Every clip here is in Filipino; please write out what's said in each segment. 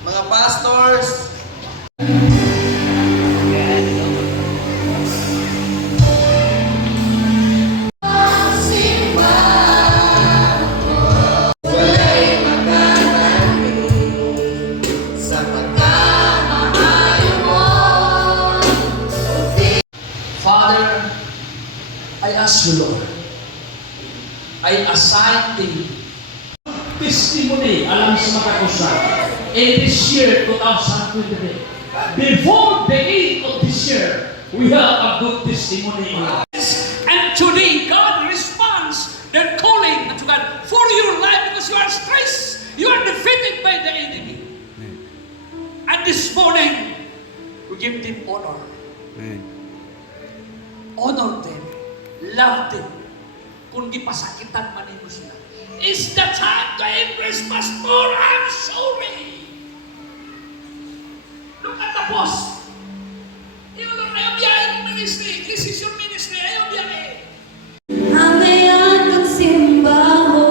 mga pastors, Father, I ask you, Lord, I assign thee testimony alam sa mga kausa in this year 2023. Before the end of this year, we have a good testimony. And today, God responds the calling to God for your life because you are stressed. You are defeated by the enemy. And this morning, we give them honor. Honor them. Love them. Kung di pasakitan man mo sila. It's the time to embrace, Pastor. I'm sorry. Look at the boss. You know, ayaw biyahe ng ministry. This is your ministry. Ayaw biyahe. Ang ngayon magsimbahon,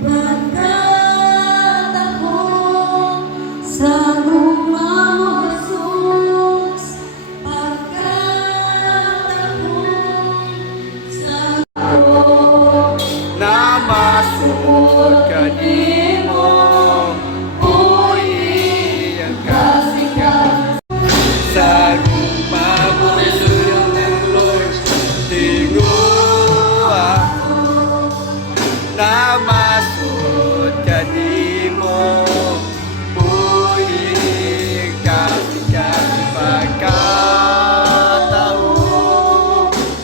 pagkat ako sa gumawasos, pagkat ako sa na masukot ka di mo, uwi ang kasikat sa lupa mo'y suyong ng Lord. Tingo ako na masukot ka di mo, uwi ang kasikat pagkatao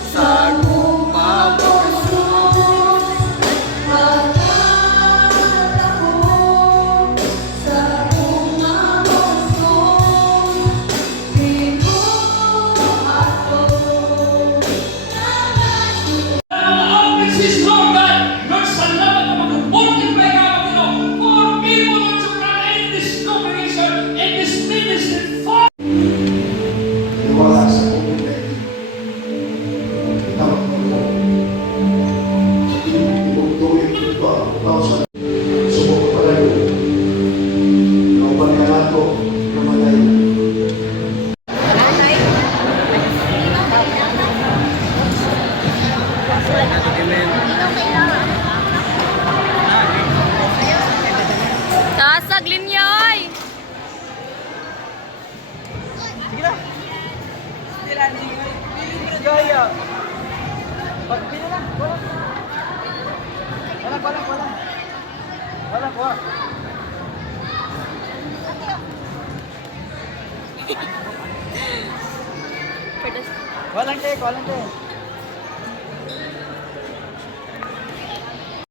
sa lupa mo'y wala sa pumunta. Tawag mo mo. Sa tinutuyot ito ang sa subok ko pala yun. Nauban ka nato, namatay. Kasag linyoy! Gaya. Pagpili lang. Wala. Walang take.